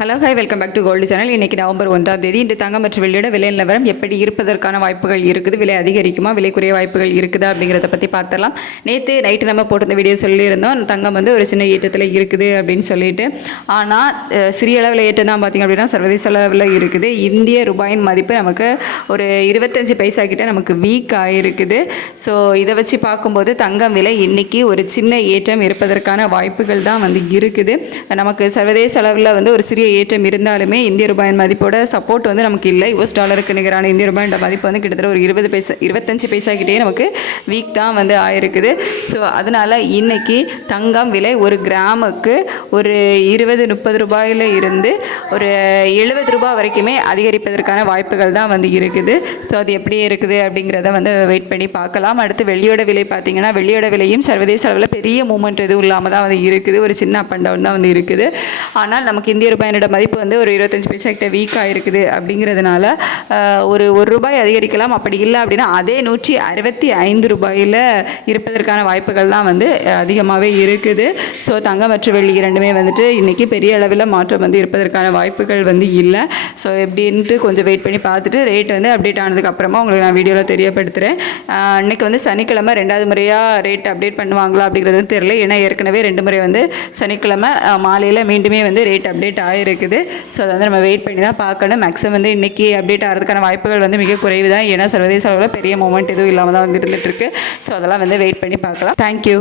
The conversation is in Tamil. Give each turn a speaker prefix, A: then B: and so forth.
A: Hello hi welcome back to gold channel இன்றைக்கி நவம்பர் ஒன்றாம் தேதி. இன்று தங்கம் மற்றும் வெள்ளியோட விலை நிலவரம் எப்படி இருப்பதற்கான வாய்ப்புகள் இருக்குது? விலை அதிகரிக்குமா? விலை குறைய வாய்ப்புகள் இருக்குதா? அப்படிங்கிறத பற்றி பார்த்துடலாம். நேற்று நைட்டு நம்ம போட்டிருந்த வீடியோ சொல்லியிருந்தோம். தங்கம் வந்து ஒரு சின்ன ஏற்றத்தில் இருக்குது அப்படின்னு சொல்லிட்டு. ஆனால் சிறிய அளவில் ஏற்றம் தான் பார்த்திங்க அப்படின்னா சர்வதேச அளவில் இருக்குது. இந்திய ரூபாயின் மதிப்பு நமக்கு ஒரு இருபத்தஞ்சி பைசா கிட்ட நமக்கு வீக் ஆகிருக்குது ஸோ இதை வச்சு பார்க்கும்போது தங்கம் விலை இன்னைக்கு ஒரு சின்ன ஏற்றம் இருப்பதற்கான வாய்ப்புகள் தான் வந்து இருக்குது. நமக்கு சர்வதேச அளவில் வந்து ஒரு சிறிய ஏற்றம் இருந்தாலுமே இந்திய ரூபாயின் மதிப்போட சப்போர்ட் வந்து நமக்கு இல்லை. யூஎஸ் டாலருக்கு நிகரான இந்திய ரூபாயின் மதிப்பு வந்து கிட்டத்தட்ட ஒரு இருபது பைசா இருபத்தஞ்சு பைசா கிட்டே நமக்கு வீக் தான் வந்து ஆயிருக்குது. ஸோ அதனால் இன்னைக்கு தங்கம் விலை ஒரு கிராமுக்கு ஒரு இருபது முப்பது ரூபாயில் இருந்து ஒரு எழுபது ரூபாய் வரைக்குமே அதிகரிப்பதற்கான வாய்ப்புகள் தான் வந்து இருக்குது. ஸோ அது எப்படி இருக்குது அப்படிங்கிறத வந்து வெயிட் பண்ணி பார்க்கலாம். அடுத்து வெள்ளியோட விலை பார்த்தீங்கன்னா வெள்ளியோட விலையும் சர்வதேச அளவில் பெரிய மூமெண்ட் எதுவும் இல்லாமல் தான் வந்து இருக்குது. ஒரு சின்ன அப் அண்ட் டவுன் தான் வந்து இருக்குது. ஆனால் நமக்கு இந்திய என்னோடய மதிப்பு வந்து ஒரு இருபத்தஞ்சி பைசா வீக்காக வீக் ஆகிருக்குது அப்படிங்கிறதுனால ஒரு ஒரு ரூபாய் அதிகரிக்கலாம். அப்படி இல்லை அப்படின்னா அதே நூற்றி அறுபத்தி ஐந்து ரூபாயில் இருப்பதற்கான வாய்ப்புகள் தான் வந்து அதிகமாகவே இருக்குது. ஸோ தங்கம் மற்றும் வெள்ளி இரண்டுமே வந்துட்டு இன்றைக்கி பெரிய அளவில் மாற்றம் வந்து இருப்பதற்கான வாய்ப்புகள் வந்து இல்லை. ஸோ எப்படின்ட்டு கொஞ்சம் வெயிட் பண்ணி பார்த்துட்டு ரேட் வந்து அப்டேட் ஆனதுக்கப்புறமா உங்களுக்கு நான் வீடியோவில் தெரியப்படுத்துகிறேன் அன்னைக்கு வந்து சனிக்கிழமை ரெண்டாவது முறையாக ரேட் அப்டேட் பண்ணுவாங்களா அப்படிங்கிறது தெரியல. ஏன்னா ஏற்கனவே ரெண்டு முறை வந்து சனிக்கிழமை மாலையில் மீண்டுமே வந்து ரேட் அப்டேட் இருக்குது. ஸோ அதை வந்து நம்ம வெயிட் பண்ணி தான் பார்க்கணும். மேக்ஸிமம் வந்து இன்றைக்கி அப்டேட் ஆகிறதுக்கான வாய்ப்புகள் வந்து மிக குறைவு தான் ஏன்னா சர்வதேச அளவில் பெரிய மூமெண்ட் எதுவும் இல்லாமல் தான் வந்து இருந்துகிட்ருக்கு ஸோ அதெல்லாம் வந்து வெயிட் பண்ணி பார்க்கலாம். தேங்க்யூ